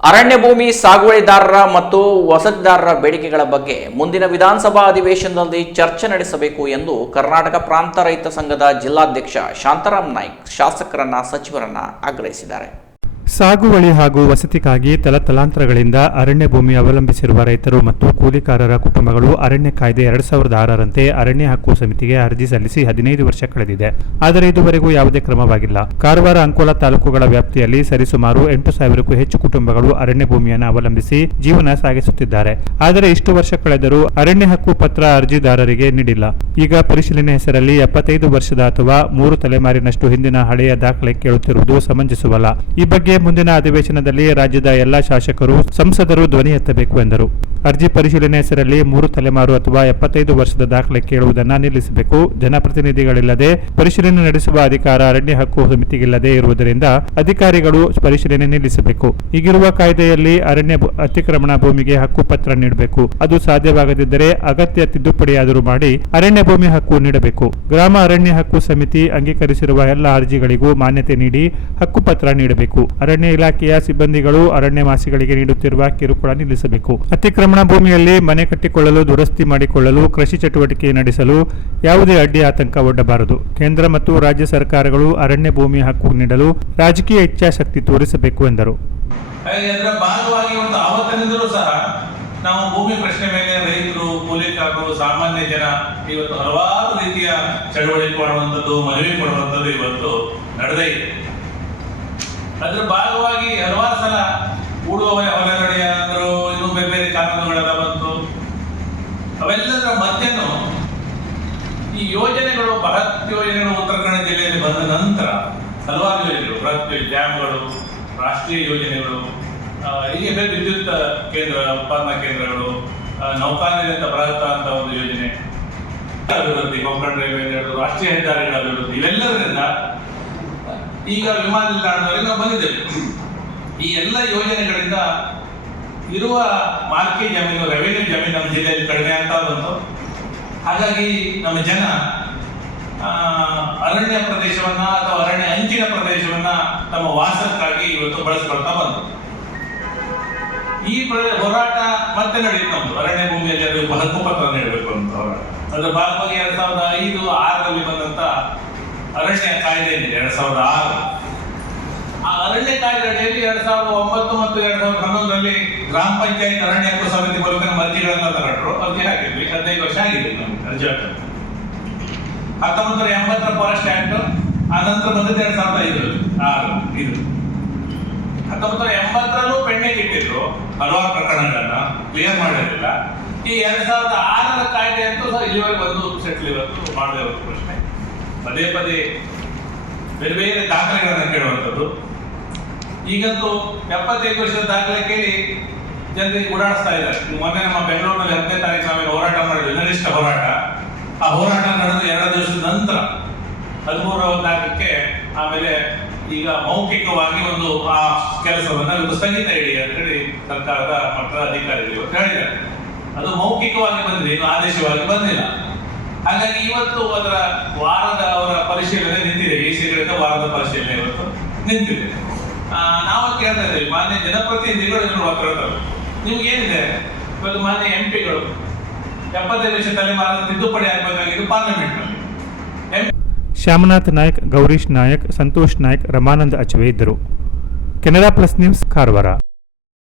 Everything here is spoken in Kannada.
ಅರಣ್ಯ ಭೂಮಿ ಸಾಗುವಳಿದಾರರ ಮತ್ತು ವಸತಿದಾರರ ಬೇಡಿಕೆಗಳ ಬಗ್ಗೆ ಮುಂದಿನ ವಿಧಾನಸಭಾ ಅಧಿವೇಶನದಲ್ಲಿ ಚರ್ಚೆ ನಡೆಸಬೇಕು ಎಂದು ಕರ್ನಾಟಕ ಪ್ರಾಂತ ರೈತ ಸಂಘದ ಜಿಲ್ಲಾಧ್ಯಕ್ಷ ಶಾಂತಾರಾಮ್ ನಾಯ್ಕ್ ಶಾಸಕರನ್ನ ಸಚಿವರನ್ನ ಆಗ್ರಹಿಸಿದ್ದಾರೆ. ಸಾಗುವಳಿ ಹಾಗೂ ವಸತಿಗಾಗಿ ತಲತಲಾಂತರಗಳಿಂದ ಅರಣ್ಯ ಭೂಮಿ ಅವಲಂಬಿಸಿರುವ ರೈತರು ಮತ್ತು ಕೂಲಿಕಾರರ ಕುಟುಂಬಗಳು ಅರಣ್ಯ ಕಾಯ್ದೆ ಎರಡ್ ಸಾವಿರದ ಆರರಂತೆ ಅರಣ್ಯ ಹಕ್ಕು ಸಮಿತಿಗೆ ಅರ್ಜಿ ಸಲ್ಲಿಸಿ ಹದಿನೈದು ವರ್ಷ ಕಳೆದಿದೆ. ಆದರೆ ಇದುವರೆಗೂ ಯಾವುದೇ ಕ್ರಮವಾಗಿಲ್ಲ. ಕಾರವಾರ ಅಂಕೋಲ ತಾಲೂಕುಗಳ ವ್ಯಾಪ್ತಿಯಲ್ಲಿ ಸರಿಸುಮಾರು ಎಂಟು ಸಾವಿರಕ್ಕೂ ಹೆಚ್ಚು ಕುಟುಂಬಗಳು ಅರಣ್ಯ ಭೂಮಿಯನ್ನು ಅವಲಂಬಿಸಿ ಜೀವನ ಸಾಗಿಸುತ್ತಿದ್ದಾರೆ. ಆದರೆ ಇಷ್ಟು ವರ್ಷ ಕಳೆದರೂ ಅರಣ್ಯ ಹಕ್ಕು ಪತ್ರ ಅರ್ಜಿದಾರರಿಗೆ ನೀಡಿಲ್ಲ. ಈಗ ಪರಿಶೀಲನೆ ಹೆಸರಲ್ಲಿ ಎಪ್ಪತ್ತೈದು ವರ್ಷದ ಅಥವಾ ಮೂರು ತಲೆಮಾರಿನಷ್ಟು ಹಿಂದಿನ ಹಳೆಯ ದಾಖಲೆ ಕೇಳುತ್ತಿರುವುದು ಸಮಂಜಸವಲ್ಲ. ಈ ಬಗ್ಗೆ ಮುಂದಿನ ಅಧಿವೇಶನದಲ್ಲಿ ರಾಜ್ಯದ ಎಲ್ಲಾ ಶಾಸಕರು, ಸಂಸದರು ಧ್ವನಿ ಎತ್ತಬೇಕು ಎಂದರು. ಅರ್ಜಿ ಪರಿಶೀಲನೆ ಹೆಸರಲ್ಲಿ ಮೂರು ತಲೆಮಾರು ಅಥವಾ ಎಪ್ಪತ್ತೈದು ವರ್ಷದ ದಾಖಲೆ ಕೇಳುವುದನ್ನು ನಿಲ್ಲಿಸಬೇಕು. ಜನಪ್ರತಿನಿಧಿಗಳಿಲ್ಲದೆ ಪರಿಶೀಲನೆ ನಡೆಸುವ ಅಧಿಕಾರ ಅರಣ್ಯ ಹಕ್ಕು ಸಮಿತಿಗಿಲ್ಲದೆ ಇರುವುದರಿಂದ ಅಧಿಕಾರಿಗಳು ಪರಿಶೀಲನೆ ನಿಲ್ಲಿಸಬೇಕು. ಈಗಿರುವ ಕಾಯ್ದೆಯಲ್ಲಿ ಅರಣ್ಯ ಅತಿಕ್ರಮಣ ಭೂಮಿಗೆ ಹಕ್ಕು ಪತ್ರ ನೀಡಬೇಕು. ಅದು ಸಾಧ್ಯವಾಗದಿದ್ದರೆ ಅಗತ್ಯ ತಿದ್ದುಪಡಿಯಾದರೂ ಮಾಡಿ ಅರಣ್ಯ ಭೂಮಿ ಹಕ್ಕು ನೀಡಬೇಕು. ಗ್ರಾಮ ಅರಣ್ಯ ಹಕ್ಕು ಸಮಿತಿ ಅಂಗೀಕರಿಸಿರುವ ಎಲ್ಲ ಅರ್ಜಿಗಳಿಗೂ ಮಾನ್ಯತೆ ನೀಡಿ ಹಕ್ಕು ಪತ್ರ ನೀಡಬೇಕು. ಅರಣ್ಯ ಇಲಾಖೆಯ ಸಿಬ್ಬಂದಿಗಳು ಅರಣ್ಯವಾಸಿಗಳಿಗೆ ನೀಡುತ್ತಿರುವ ಕಿರುಕುಳ ನಿಲ್ಲಿಸಬೇಕು. ಅತಿಕ್ರಮಣ ಭೂಮಿಯಲ್ಲಿ ಮನೆ ಕಟ್ಟಿಕೊಳ್ಳಲು, ದುರಸ್ತಿ ಮಾಡಿಕೊಳ್ಳಲು, ಕೃಷಿ ಚಟುವಟಿಕೆ ನಡೆಸಲು ಯಾವುದೇ ಅಡ್ಡಿ ಆತಂಕ ಒಡ್ಡಬಾರದು. ಕೇಂದ್ರ ಮತ್ತು ರಾಜ್ಯ ಸರ್ಕಾರಗಳು ಅರಣ್ಯ ಭೂಮಿ ಹಕ್ಕು ನೀಡಲು ರಾಜಕೀಯ ಇಚ್ಛಾಶಕ್ತಿ ತೋರಿಸಬೇಕು ಎಂದರು. ನಾವು ಭೂಮಿ ಪ್ರಶ್ನೆ ಮೇಲೆ ರೈತರು ಸಾಮಾನ್ಯ ಜನ ಇವತ್ತು ಹಲವಾರು ರೀತಿಯ ಚಳವಳಿ ಮಾಡುವಂಥದ್ದು, ಮನವಿ ಮಾಡುವಂಥದ್ದು ಇವತ್ತು ನಡೆದೇ ಇದೆ. ಅದರ ಭಾಗವಾಗಿ ಹಲವಾರು ಸಲ ಕೂಡುವ ಹೊರಗಡೆ ಅಂದರು ಇನ್ನು ಬೇರೆ ಬೇರೆ ಕಾನೂನುಗಳೆಲ್ಲ ಬಂತು. ಅವೆಲ್ಲದರ ಮಧ್ಯೆನೂ ಈ ಯೋಜನೆಗಳು ಬೃಹತ್ ಯೋಜನೆಗಳು ಉತ್ತರ ಕನ್ನಡ ಜಿಲ್ಲೆಯಲ್ಲಿ ಬಂದ ನಂತರ ಹಲವಾರು ಯೋಜನೆಗಳು ಬೃಹತ್ ಡ್ಯಾಮ್ಗಳು ರಾಷ್ಟ್ರೀಯ ಯೋಜನೆಗಳು ಹೀಗೆ ಬೇರೆ ವಿದ್ಯುತ್ ಕೇಂದ್ರ ಉತ್ಪಾದನಾ ಕೇಂದ್ರಗಳು ಆ, ನೌಕಾನೆಲೆ ಅಂತ ಬೃಹತ್ ಅಂತ ಒಂದು ಯೋಜನೆ. ಅಭಿವೃದ್ಧಿ ಕೊಂಕಣ ರೈಲ್ವೆ ರಾಷ್ಟ್ರೀಯ ಹೆದ್ದಾರಿಗಳ ಅಭಿವೃದ್ಧಿ ಇವೆಲ್ಲದರಿಂದ ಈಗ ವಿಮಾನ ನಿಲ್ದಾಣದವರೆಗೆ ನಾವು ಬಂದಿದ್ದೇವೆ. ಈ ಎಲ್ಲ ಯೋಜನೆಗಳಿಂದ ಇರುವ ಮಾರ್ಕೆಟ್ ಜಮೀನು ರೆವೆನ್ಯೂ ಜಮೀನು ನಮ್ಮ ಜಿಲ್ಲೆಯಲ್ಲಿ ಕಡಿಮೆ ಆಗ್ತಾ ಬಂತು. ಹಾಗಾಗಿ ನಮ್ಮ ಜನ ಅರಣ್ಯ ಪ್ರದೇಶವನ್ನ ಅಥವಾ ಅರಣ್ಯ ಅಂಚಿನ ಪ್ರದೇಶವನ್ನ ತಮ್ಮ ವಾಸಕ್ಕಾಗಿ ಇವತ್ತು ಬಳಸ್ಕೊಳ್ತಾ ಬಂತು ಈ ಹೋರಾಟ ಮತ್ತೆ ನಡೆಯುತ್ತೆ ನಮ್ದು. ಅರಣ್ಯ ಭೂಮಿಯಲ್ಲಿ ಅದು ಹಕ್ಕು ಪತ್ರ ನೀಡಬೇಕು ಅಂತ ಅದರ ಭಾಗವಾಗಿ ಎರಡ್ ಸಾವಿರದ ಐದು, ಆರರಲ್ಲಿ ಬಂದಂತ ಅರಣ್ಯ ಕಾಯ್ದೆ ಏನಿದೆ ಎರಡ್ ಸಾವಿರದ ಆರು. ಆ ಅರಣ್ಯ ಕಾಯ್ದೆ ಅಡಿಯಲ್ಲಿ ಎರಡ್ ಸಾವಿರದ ಒಂಬತ್ತು ಮತ್ತು ಎರಡ್ ಸಾವಿರದ ಹನ್ನೊಂದರಲ್ಲಿ ಗ್ರಾಮ ಪಂಚಾಯತ್ ಅರಣ್ಯ ಸಮಿತಿ ಮೂಲಕ ಅರ್ಜಿಗಳನ್ನ ತಗೊಂಡ್ರು. ಅರ್ಜಿ ಹಾಕಿದ್ವಿ. ಹದಿನೈದು ವರ್ಷ ಆಗಿದೆ ಅರ್ಜಿ ಹಾಕಿದ್ದು ಹತ್ತೊಂಬತ್ತು ಎಂಬತ್ತರ ಫಾರೆಸ್ಟ್ ಆಕ್ಟ್, ಆ ನಂತರ ಬಂದಿದ್ದು ಎರಡ್ ಸಾವಿರದ ಐದರಲ್ಲಿ. ಆರು, ಇದು. ಹತ್ತೊಂಬತ್ತು ಎಂಬತ್ತರಲ್ಲೂ ಪೆಂಡಿಂಗ್ ಇಟ್ಟಿದ್ರು. ಹಲವಾರು ಪ್ರಕರಣಗಳನ್ನ ಕ್ಲಿಯರ್ ಮಾಡಿರಲಿಲ್ಲ. ಈ ಎರಡ್ ಸಾವಿರದ ಆರರ ಕಾಯ್ದೆ ಅಂತೂ ಇಲ್ಲಿವರೆಗೆ ಬಂದು ಸೆಟ್ಲ್ ಇವತ್ತು ಮಾಡದೆ ಪದೇ ಪದೇ ಬೇರೆ ಬೇರೆ ದಾಖಲೆಗಳನ್ನು ಕೇಳುವಂಥದ್ದು. ಈಗಂತೂ ಎಪ್ಪತ್ತೈದು ವರ್ಷದ ದಾಖಲೆ ಕೇಳಿ ಜನರಿಗೆ ಓಡಾಡಿಸ್ತಾ ಇದ್ದಾರೆ. ಮೊನ್ನೆ ನಮ್ಮ ಬೆಂಗಳೂರಿನಲ್ಲಿ ಹತ್ತನೇ ತಾರೀಕು ನಾವೇನು ಹೋರಾಟ ಮಾಡಿದ್ವಿ ನಿರ್ದಿಷ್ಟ ಹೋರಾಟ. ಆ ಹೋರಾಟ ನಡೆದು ಎರಡು ದಿವಸದ ನಂತರ ಹದಿಮೂರು ನಾಲ್ಕಕ್ಕೆ ಆಮೇಲೆ ಈಗ ಮೌಖಿಕವಾಗಿ ಒಂದು ಆ ಕೆಲಸವನ್ನ ಇವತ್ತು ಸ್ಥಗಿತ ಇಡಿ ಅಂತೇಳಿ ಸರ್ಕಾರದ ಮಟ್ಟದ ಅಧಿಕಾರಿಗಳು ಹೇಳಿದ್ದಾರೆ. ಅದು ಮೌಖಿಕವಾಗಿ ಬಂದಿದೆ, ಇನ್ನು ಆದೇಶವಾಗಿ ಬಂದಿಲ್ಲ. ಹಾಗಾಗಿ ಇವತ್ತು ಅದರ ವಾರ ಪರಿಶೀಲನೆ ನಿಂತಿದೆ. ಈ ಸಿಗರೇಟ್ ವಾರದ ಪರಿಶೀಲನೆ ಇವತ್ತು ನಿಂತಿದೆ. ನಾವು ಕೇಳ್ತಾ ಇದ್ದೀವಿ. ಮಾನ್ಯ ಜನಪ್ರತಿನಿಧಿಗಳು ಇದನ್ನು ಒತ್ತಡತಾರೆ ನಿಮ್ಗೆ ಏನಿದೆ? ಇವತ್ತು ಮಾನ್ಯ ಎಂ ಪಿಗಳು ಎಪ್ಪತ್ತೈದು ವರ್ಷ ತಲೆಮಾರದ ತಿದ್ದುಪಡಿ ಆಗಬೇಕಾಗಿದ್ದು ಪಾರ್ಲಿಮೆಂಟ್ನಲ್ಲಿ ಶ್ಯಾಮನಾಥ್ ನಾಯಕ್, ಗೌರೀಶ್ ನಾಯಕ್, ಸಂತೋಷ್ ನಾಯಕ್, ರಮಾನಂದ್ ಅಚವೆ ಇದ್ದರು. Canara plus news, Karwar.